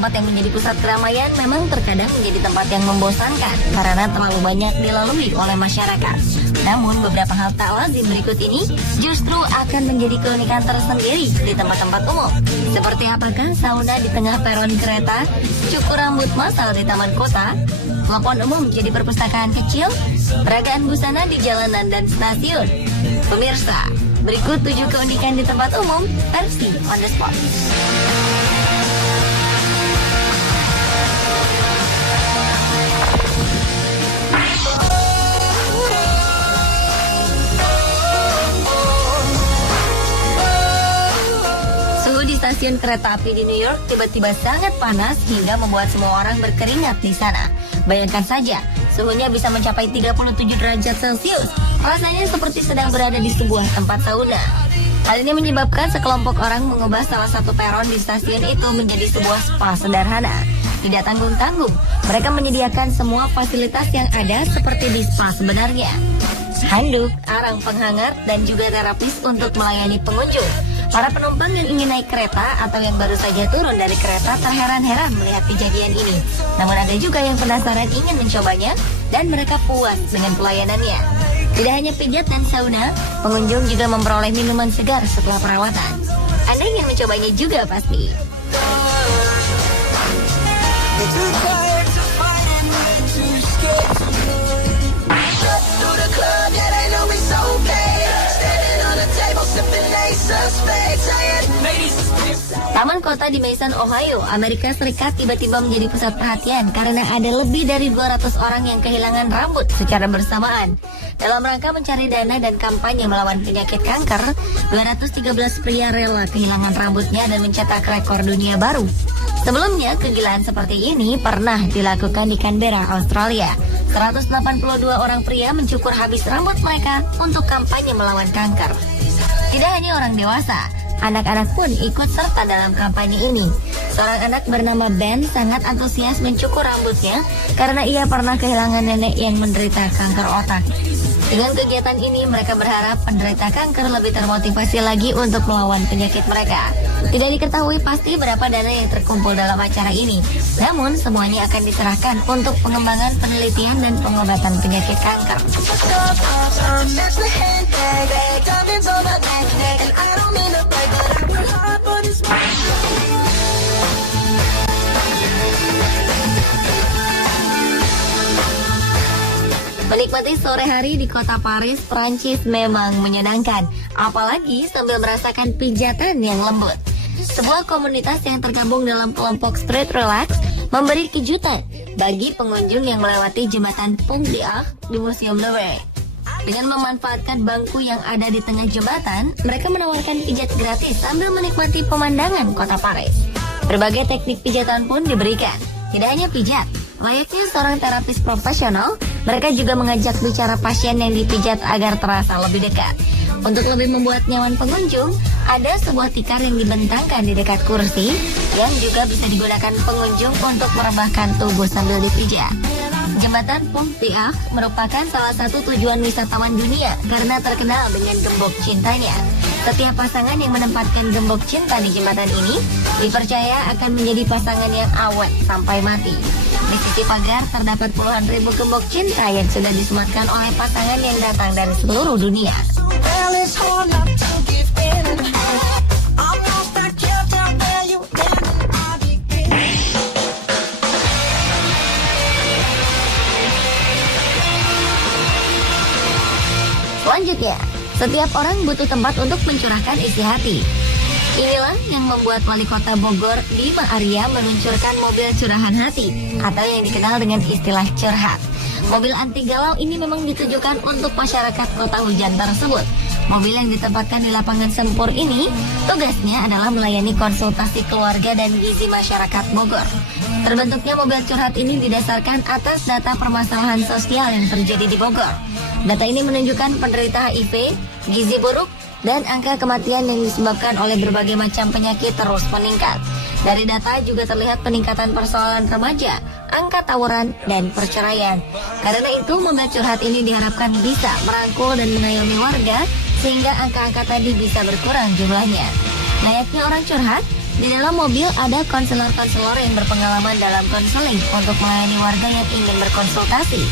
tempat yang menjadi pusat keramaian memang terkadang menjadi tempat yang membosankan karena terlalu banyak dilalui oleh masyarakat. Namun beberapa hal tak lazim berikut ini justru akan menjadi keunikan tersendiri di tempat-tempat umum. Seperti apakah sauna di tengah peron kereta, cukur rambut massal di taman kota, telepon umum jadi perpustakaan kecil, peragaan busana di jalanan dan stasiun. Pemirsa, berikut 7 keunikan di tempat umum versi on the spot. Suhu di stasiun kereta api di New York tiba-tiba sangat panas hingga membuat semua orang berkeringat di sana. Bayangkan saja, suhunya bisa mencapai 37 derajat Celcius. Rasanya seperti sedang berada di sebuah tempat sauna. Hal ini menyebabkan sekelompok orang mengubah salah satu peron di stasiun itu menjadi sebuah spa sederhana. Tidak tanggung-tanggung, mereka menyediakan semua fasilitas yang ada seperti di spa sebenarnya. Handuk, arang penghangat, dan juga terapis untuk melayani pengunjung. Para penumpang yang ingin naik kereta atau yang baru saja turun dari kereta terheran-heran melihat kejadian ini. Namun ada juga yang penasaran ingin mencobanya dan mereka puas dengan pelayanannya. Tidak hanya pijat dan sauna, pengunjung juga memperoleh minuman segar setelah perawatan. Anda ingin mencobanya juga pasti. Taman kota di Mason, Ohio, Amerika Serikat tiba-tiba menjadi pusat perhatian karena ada lebih dari 200 orang yang kehilangan rambut secara bersamaan. Dalam rangka mencari dana dan kampanye melawan penyakit kanker, 213 pria rela kehilangan rambutnya dan mencetak rekor dunia baru. Sebelumnya, kegilaan seperti ini pernah dilakukan di Canberra, Australia. 182 orang pria mencukur habis rambut mereka untuk kampanye melawan kanker. Tidak hanya orang dewasa, anak-anak pun ikut serta dalam kampanye ini. Seorang anak bernama Ben sangat antusias mencukur rambutnya karena ia pernah kehilangan nenek yang menderita kanker otak. Dengan kegiatan ini, mereka berharap penderita kanker lebih termotivasi lagi untuk melawan penyakit mereka. Tidak diketahui pasti berapa dana yang terkumpul dalam acara ini. Namun, semuanya akan diserahkan untuk pengembangan penelitian dan pengobatan penyakit kanker. Menikmati sore hari di kota Paris, Prancis memang menyenangkan, apalagi sambil merasakan pijatan yang lembut. Sebuah komunitas yang tergabung dalam kelompok Street Relax memberi kejutan bagi pengunjung yang melewati jembatan Pont d'Arc di Museum Louvre. Dengan memanfaatkan bangku yang ada di tengah jembatan, mereka menawarkan pijat gratis sambil menikmati pemandangan kota Paris. Berbagai teknik pijatan pun diberikan. Tidak hanya pijat, layaknya seorang terapis profesional, mereka juga mengajak bicara pasien yang dipijat agar terasa lebih dekat. Untuk lebih membuat nyaman pengunjung, ada sebuah tikar yang dibentangkan di dekat kursi yang juga bisa digunakan pengunjung untuk merebahkan tubuh sambil dipijat. Jembatan Pont d'Arc merupakan salah satu tujuan wisatawan dunia karena terkenal dengan gembok cintanya. Setiap pasangan yang menempatkan gembok cinta di jembatan ini dipercaya akan menjadi pasangan yang awet sampai mati. Di sisi pagar terdapat puluhan ribu gembok cinta yang sudah disematkan oleh pasangan yang datang dari seluruh dunia. Selanjutnya, setiap orang butuh tempat untuk mencurahkan isi hati. Inilah yang membuat Wali Kota Bogor, Bima Arya, meluncurkan mobil curahan hati atau yang dikenal dengan istilah curhat. Mobil anti galau ini memang ditujukan untuk masyarakat kota hujan tersebut. Mobil yang ditempatkan di lapangan Sempur ini tugasnya adalah melayani konsultasi keluarga dan gizi masyarakat Bogor. Terbentuknya mobil curhat ini didasarkan atas data permasalahan sosial yang terjadi di Bogor. Data ini menunjukkan penderita HIV, gizi buruk, dan angka kematian yang disebabkan oleh berbagai macam penyakit terus meningkat. Dari data juga terlihat peningkatan persoalan remaja, angka tawuran, dan perceraian. Karena itu, mobil curhat ini diharapkan bisa merangkul dan mengayomi warga sehingga angka-angka tadi bisa berkurang jumlahnya. Layaknya orang curhat, Di dalam mobil ada konselor-konselor yang berpengalaman dalam konseling untuk melayani warga yang ingin berkonsultasi.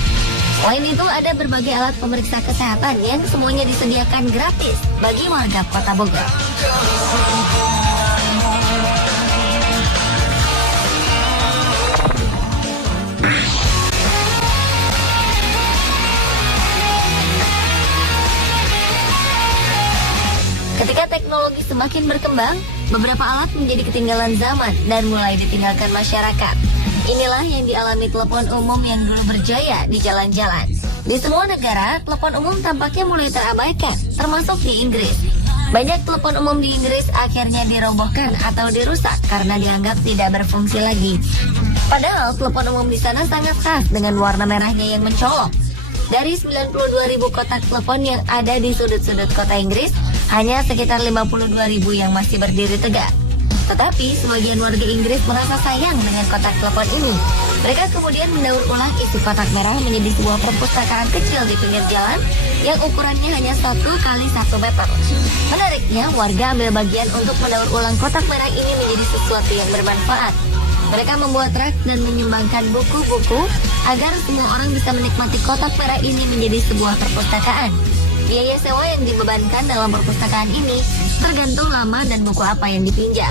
Selain itu ada berbagai alat pemeriksa kesehatan yang semuanya disediakan gratis bagi warga Kota Bogor. Ketika teknologi semakin berkembang, beberapa alat menjadi ketinggalan zaman dan mulai ditinggalkan masyarakat. Inilah yang dialami telepon umum yang dulu berjaya di jalan-jalan. Di semua negara, telepon umum tampaknya mulai terabaikan, termasuk di Inggris. Banyak telepon umum di Inggris akhirnya dirobohkan atau dirusak karena dianggap tidak berfungsi lagi. Padahal telepon umum di sana sangat khas dengan warna merahnya yang mencolok. Dari 92.000 kotak telepon yang ada di sudut-sudut kota Inggris, hanya sekitar 52.000 yang masih berdiri tegak. Tetapi sebagian warga Inggris merasa sayang dengan kotak telepon ini. Mereka kemudian mendaur ulang isi kotak merah menjadi sebuah perpustakaan kecil di pinggir jalan yang ukurannya hanya 1 kali 1 meter. Menariknya, warga ambil bagian untuk mendaur ulang kotak merah ini menjadi sesuatu yang bermanfaat. Mereka membuat rak dan menyumbangkan buku-buku agar semua orang bisa menikmati kotak merah ini menjadi sebuah perpustakaan. Biaya sewa yang dibebankan dalam perpustakaan ini tergantung lama dan buku apa yang dipinjam.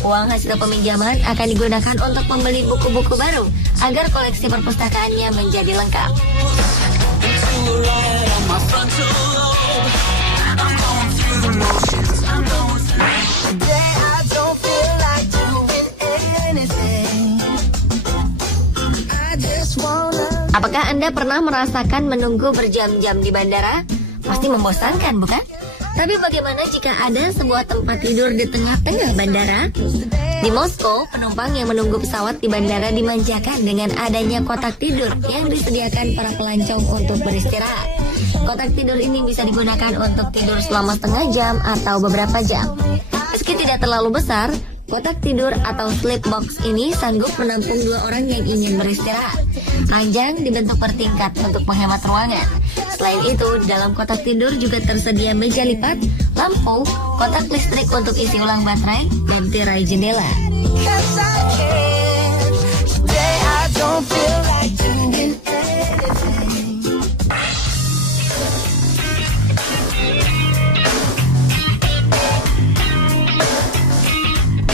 Uang hasil peminjaman akan digunakan untuk membeli buku-buku baru agar koleksi perpustakaannya menjadi lengkap. Apakah Anda pernah merasakan menunggu berjam-jam di bandara? Pasti membosankan, bukan? Tapi bagaimana jika ada sebuah tempat tidur di tengah-tengah bandara? Di Moskow, penumpang yang menunggu pesawat di bandara dimanjakan dengan adanya kotak tidur yang disediakan para pelancong untuk beristirahat. Kotak tidur ini bisa digunakan untuk tidur selama setengah jam atau beberapa jam. Meski tidak terlalu besar, kotak tidur atau sleep box ini sanggup menampung 2 orang yang ingin beristirahat. Ranjang dibentuk bertingkat untuk menghemat ruangan. Selain itu, dalam kotak tidur juga tersedia meja lipat, lampu, kotak listrik untuk isi ulang baterai, dan tirai jendela.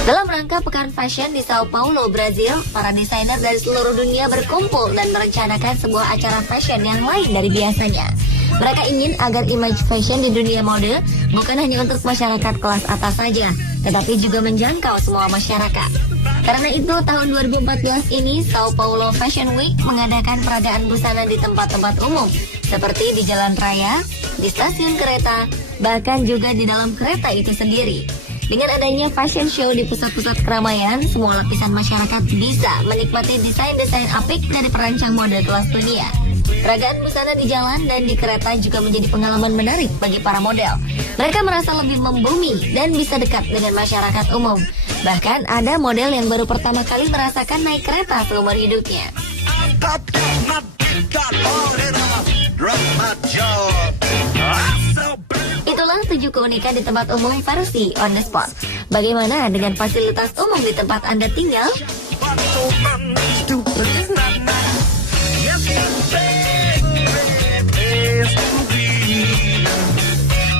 Dalam rangka Pekan Fashion di Sao Paulo, Brazil, para desainer dari seluruh dunia berkumpul dan merencanakan sebuah acara fashion yang lain dari biasanya. Mereka ingin agar image fashion di dunia mode bukan hanya untuk masyarakat kelas atas saja, tetapi juga menjangkau semua masyarakat. Karena itu, tahun 2014 ini, Sao Paulo Fashion Week mengadakan peragaan busana di tempat-tempat umum, seperti di jalan raya, di stasiun kereta, bahkan juga di dalam kereta itu sendiri. Dengan adanya fashion show di pusat-pusat keramaian, semua lapisan masyarakat bisa menikmati desain-desain apik dari perancang mode kelas dunia. Peragaan busana di jalan dan di kereta juga menjadi pengalaman menarik bagi para model. Mereka merasa lebih membumi dan bisa dekat dengan masyarakat umum. Bahkan ada model yang baru pertama kali merasakan naik kereta seumur hidupnya. Itulah 7 keunikan di tempat umum versi on the spot. Bagaimana dengan fasilitas umum di tempat Anda tinggal?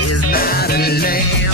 Is not a land